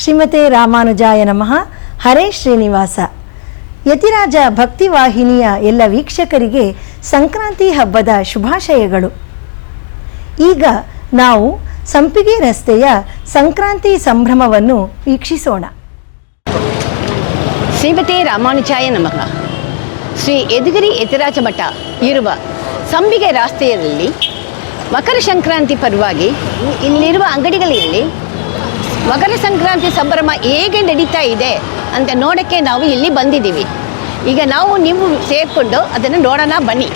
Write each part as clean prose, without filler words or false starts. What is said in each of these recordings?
ಶ್ರೀಮತೆ ರಾಮಾನುಜಾಯ ನಮಃ. ಹರೇ ಶ್ರೀನಿವಾಸ. ಯತಿರಾಜ ಭಕ್ತಿವಾಹಿನಿಯ ಎಲ್ಲ ವೀಕ್ಷಕರಿಗೆ ಸಂಕ್ರಾಂತಿ ಹಬ್ಬದ ಶುಭಾಶಯಗಳು. ಈಗ ನಾವು ಸಂಪಿಗೆ ರಸ್ತೆಯ ಸಂಕ್ರಾಂತಿ ಸಂಭ್ರಮವನ್ನು ವೀಕ್ಷಿಸೋಣ. ಶ್ರೀಮತೆ ರಾಮಾನುಜಾಯ ನಮಃ. ಶ್ರೀ ಯದುಗಿರಿ ಯತಿರಾಜ ಮಠ ಇರುವ ಸಂಪಿಗೆ ರಸ್ತೆಯಲ್ಲಿ ಮಕರ ಸಂಕ್ರಾಂತಿ ಪರವಾಗಿ ಇಲ್ಲಿರುವ ಅಂಗಡಿಗಳಲ್ಲಿ ಮಕರ ಸಂಕ್ರಾಂತಿ ಸಂಭ್ರಮ ಹೇಗೆ ನಡೀತಾ ಇದೆ ಅಂತ ನೋಡೋಕ್ಕೆ ನಾವು ಇಲ್ಲಿ ಬಂದಿದ್ದೀವಿ. ಈಗ ನೀವು ಸೇರಿಕೊಂಡು ಅದನ್ನು ನೋಡೋಣ ಬನ್ನಿ.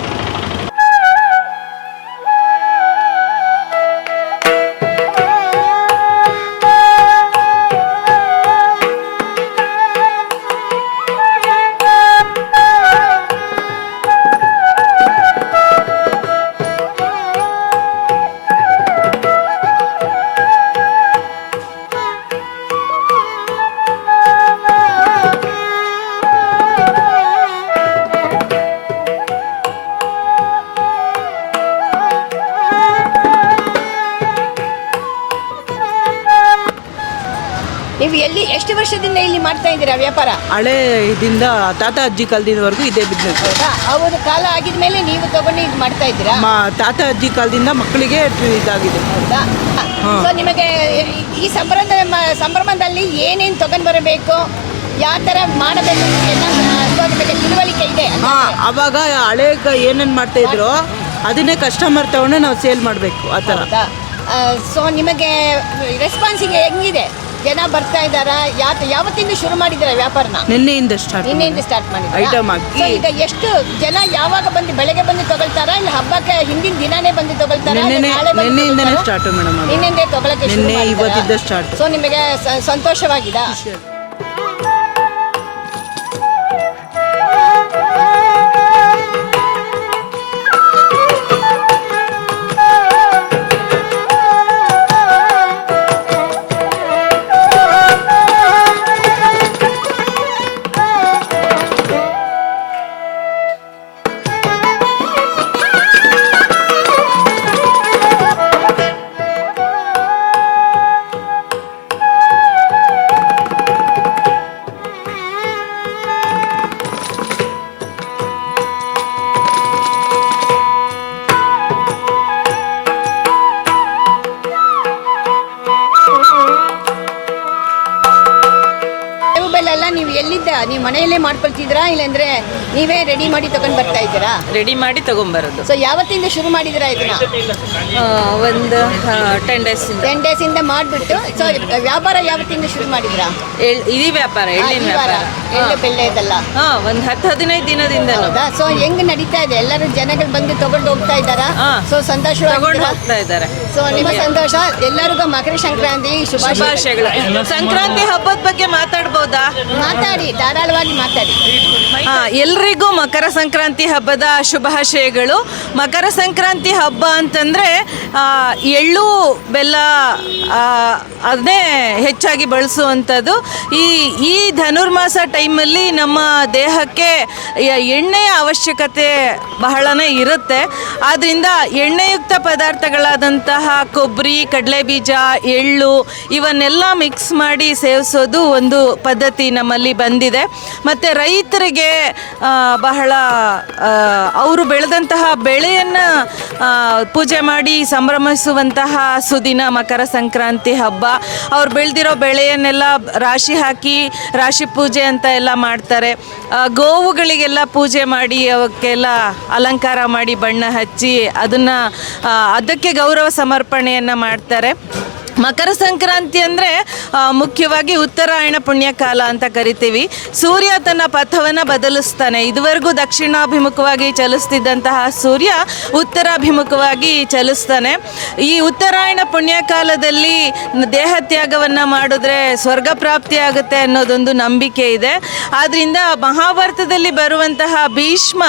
ನೀವು ಎಷ್ಟು ವರ್ಷದಿಂದ ಇಲ್ಲಿ ಮಾಡ್ತಾ ಇದ್ದೀರಾ ವ್ಯಾಪಾರ? ಹಳೆ ಇದರಿಂದ ತಾತ ಅಜ್ಜಿ ಕಾಲದಿಂದವರೆಗೂ ಇದೇ ಬಿಸ್ನೆಸ್. ಅವ್ರ ಕಾಲ ಆಗಿದ್ಮೇಲೆ ನೀವು ತಗೊಂಡು ಇದು ಮಾಡ್ತಾ ಇದ್ದೀರಾ? ತಾತ ಅಜ್ಜಿ ಕಾಲದಿಂದ ಮಕ್ಕಳಿಗೆ ಇದಾಗಿದೆ. ಹೌದಾ? ಸೊ ನಿಮಗೆ ಈ ಸಂಭ್ರಮದಲ್ಲಿ ಏನೇನು ತಗೊಂಡು ಬರಬೇಕು, ಯಾವ ಥರ ಮಾಡಬೇಕು ನಿಮಗೆ ತಿಳುವಳಿಕೆ ಇದೆ? ಅವಾಗ ಹಳೆ ಏನೇನು ಮಾಡ್ತಾ ಇದ್ರು ಅದನ್ನೇ ಕಸ್ಟಮರ್ ತಗೊಂಡು ನಾವು ಸೇಲ್ ಮಾಡಬೇಕು, ಆ ಥರ. ಸೊ ನಿಮಗೆ ರೆಸ್ಪಾನ್ಸಿಗೆ ಹೆಂಗಿದೆ? ಜನ ಬರ್ತಾ ಇದ್ದಾರಾ? ಯಾವತ್ತಿಂದ ಶುರು ಮಾಡಿದ್ದೀರಾ ವ್ಯಾಪಾರನ? ನಿನ್ನೆಯಿಂದ ಸ್ಟಾರ್ಟ್ ಮಾಡಿದ್ದೀರಾ? ಐಟಮ್ ಹಾಕಿ. ಈಗ ಎಷ್ಟು ಜನ ಯಾವಾಗ ಬೆಳಗ್ಗೆ ಬಂದು ತಗೊಳ್ತಾರಾ, ಇಲ್ಲ ಹಬ್ಬಕ್ಕೆ ಹಿಂದಿನ ದಿನಾನೇ ಬಂದು ತಗೊಳ್ತಾರಾ? ನಿನ್ನೆಯಿಂದನೇ ಸ್ಟಾರ್ಟ್ ಮೇಡಮ್. ನಿನ್ನೆಂದೇ ತಗೊಳಕ್ಕೆ ಶುರು ಮಾಡಿದ್ದೀರಾ? ಇವತ್ತಿಂದ ಸ್ಟಾರ್ಟ್. ಸೊ ನಿಮಗೆ ಸಂತೋಷವಾಗಿದೆ? ನೀವು ಎಲ್ಲಿದ್ದ? ನೀವು ಮನೆಯಲ್ಲೇ ಮಾಡ್ಕೊಳ್ತಿದ್ರಾ, ಇಲ್ಲಾಂದ್ರೆ ನೀವೇ ರೆಡಿ ಮಾಡಿ ತಗೊಂಡ್ ಬರ್ತಾ ಇದ್ದೀರಾ? ರೆಡಿ ಮಾಡಿ ತಗೊಂಡ್ಬರೋದು. ಸೊ ಯಾವತ್ತಿಂದ ಶುರು ಮಾಡಿದಿರಾ ಇದನ್ನ? ಒಂದು 10 ಡೇಸ್ ಇಂದ ಮಾಡ್ಬಿಟ್ಟು. ಸೊ ವ್ಯಾಪಾರ ಯಾವತ್ತಿಂದ ಶುರು ಮಾಡಿದ್ರಾ? ಇಡೀ ವ್ಯಾಪಾರ, ಎಳ್ಳಿನ ವ್ಯಾಪಾರ, ಎಳ್ಳು ಬೆಳ್ಳೆ ಇದೆಲ್ಲ ಒಂದು 10-15 ದಿನದಿಂದ. ಸೊ ಹೆಂಗ್ ನಡೀತಾ ಇದೆ? ಎಲ್ಲರೂ ಜನಗಳು ಬಂದು ತಗೊಂಡು ಹೋಗ್ತಾ ಇದ್ದಾರಾ? ಸೊ ಸಂತೋಷವಾಗಿ ಹೋಗ್ತಾ ಇದ್ದಾರೆ. ಸೊ ನಿಮ್ಮ ಸಂತೋಷ. ಎಲ್ಲರಿಗೂ ಮಕರ ಸಂಕ್ರಾಂತಿ ಶುಭಾಶಯಗಳು. ಸಂಕ್ರಾಂತಿ ಹಬ್ಬದ ಬಗ್ಗೆ ಮಾತಾಡ್ಬೋದಾ? ಮಾತಾಡಿ, ಧಾರಾಳವಾಗಿ ಮಾತಾಡಿ. ಎಲ್ರಿಗೂ ಮಕರ ಸಂಕ್ರಾಂತಿ ಹಬ್ಬದ ಶುಭಾಶಯಗಳು. ಮಕರ ಸಂಕ್ರಾಂತಿ ಹಬ್ಬ ಅಂತಂದರೆ ಎಳ್ಳು ಬೆಲ್ಲ ಅದನ್ನೇ ಹೆಚ್ಚಾಗಿ ಬಳಸುವಂಥದ್ದು. ಈ ಧನುರ್ಮಾಸ ಟೈಮಲ್ಲಿ ನಮ್ಮ ದೇಹಕ್ಕೆ ಎಣ್ಣೆಯ ಅವಶ್ಯಕತೆ ಬಹಳನೇ ಇರುತ್ತೆ. ಆದ್ದರಿಂದ ಎಣ್ಣೆಯುಕ್ತ ಪದಾರ್ಥಗಳಾದಂತಹ ಕೊಬ್ಬರಿ, ಕಡಲೆಬೀಜ, ಎಳ್ಳು ಇವನ್ನೆಲ್ಲ ಮಿಕ್ಸ್ ಮಾಡಿ ಸೇವಿಸೋದು ಒಂದು ಪದ್ಧತಿ ನಮ್ಮಲ್ಲಿ ಬಂದಿದೆ. ಮತ್ತು ರೈತರಿಗೆ ಬಹಳ ಅವರು ಬೆಳೆದಂತಹ ಬೆಳೆಯನ್ನು ಪೂಜೆ ಮಾಡಿ ಸಂಭ್ರಮಿಸುವಂತಹ ಸುದಿನ ಮಕರ ಸಂಕ್ರಾಂತಿ ಹಬ್ಬ. ಅವ್ರು ಬೆಳೆದಿರೋ ಬೆಳೆಯನ್ನೆಲ್ಲ ರಾಶಿ ಹಾಕಿ ರಾಶಿ ಪೂಜೆ ಅಂತ ಎಲ್ಲ ಮಾಡ್ತಾರೆ. ಗೋವುಗಳಿಗೆಲ್ಲ ಪೂಜೆ ಮಾಡಿ ಅವಕ್ಕೆಲ್ಲ ಅಲಂಕಾರ ಮಾಡಿ ಬಣ್ಣ ಹಚ್ಚಿ ಅದಕ್ಕೆ ಗೌರವ ಸಮರ್ಪಣೆಯನ್ನು ಮಾಡ್ತಾರೆ. ಮಕರ ಸಂಕ್ರಾಂತಿ ಅಂದರೆ ಮುಖ್ಯವಾಗಿ ಉತ್ತರಾಯಣ ಪುಣ್ಯಕಾಲ ಅಂತ ಕರಿತೀವಿ. ಸೂರ್ಯ ತನ್ನ ಪಥವನ್ನು ಬದಲಿಸ್ತಾನೆ. ಇದುವರೆಗೂ ದಕ್ಷಿಣಾಭಿಮುಖವಾಗಿ ಚಲಿಸ್ತಿದ್ದಂತಹ ಸೂರ್ಯ ಉತ್ತರಾಭಿಮುಖವಾಗಿ ಚಲಿಸ್ತಾನೆ. ಈ ಉತ್ತರಾಯಣ ಪುಣ್ಯಕಾಲದಲ್ಲಿ ದೇಹತ್ಯಾಗವನ್ನು ಮಾಡಿದ್ರೆ ಸ್ವರ್ಗ ಪ್ರಾಪ್ತಿಯಾಗುತ್ತೆ ಅನ್ನೋದೊಂದು ನಂಬಿಕೆ ಇದೆ. ಆದ್ದರಿಂದ ಮಹಾಭಾರತದಲ್ಲಿ ಬರುವಂತಹ ಭೀಷ್ಮ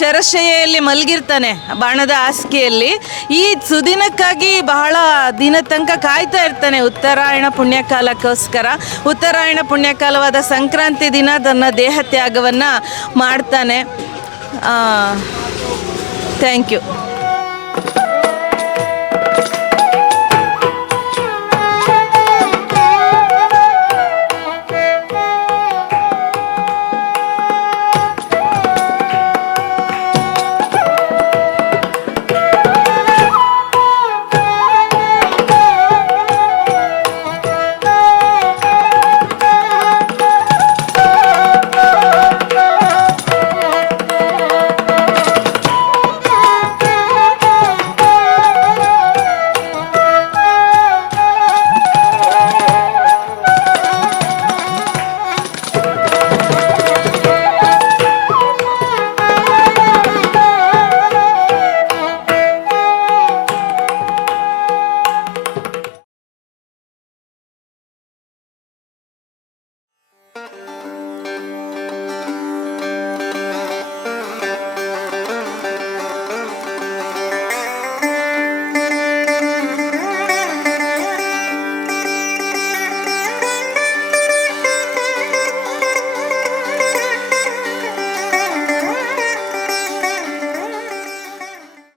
ಶರಶಯ್ಯಲ್ಲಿ ಮಲಗಿರ್ತಾನೆ ಬಾಣದ ಹಾಸಿಗೆಯಲ್ಲಿ. ಈ ಸುದಿನಕ್ಕಾಗಿ ಬಹಳ ದಿನ ತನಕ ಕಾಯ್ತಾ ಇರ್ತಾನೆ ಉತ್ತರಾಯಣ ಪುಣ್ಯಕಾಲಕ್ಕೋಸ್ಕರ. ಉತ್ತರಾಯಣ ಪುಣ್ಯಕಾಲವಾದ ಸಂಕ್ರಾಂತಿ ದಿನ ತನ್ನ ದೇಹ ತ್ಯಾಗವನ್ನು ಮಾಡ್ತಾನೆ. Thank you.